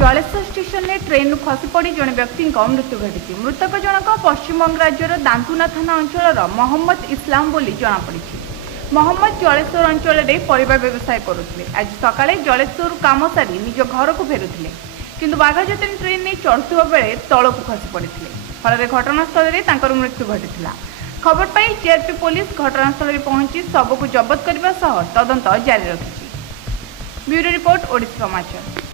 Jaleshwar station में train खसी पड़ी जड़े व्यक्ति मृत्यु घटी। मृतक जनक पश्चिमबंग राज्यर दांतुना थाना अंचल मोहम्मद इस्लाम बोली जमापड़ी। मोहम्मद जलेश्वर अंचल में परिवा व्यवसाय करुले। आज सकाळे जलेश्वर काम सारी निज घर को फेरुले किंतु बाघाजतीन ट्रेन नहीं चढ़ुवा बेले तलक खसी पड़े फल घटनास्थल में मृत्यु घटी। खबर पाई जीआरपी पुलिस घटनास्थल में पहुंची शव को जबत करने तदंत जारी रखी। ब्यूरो रिपोर्ट ओडिशा समाचार।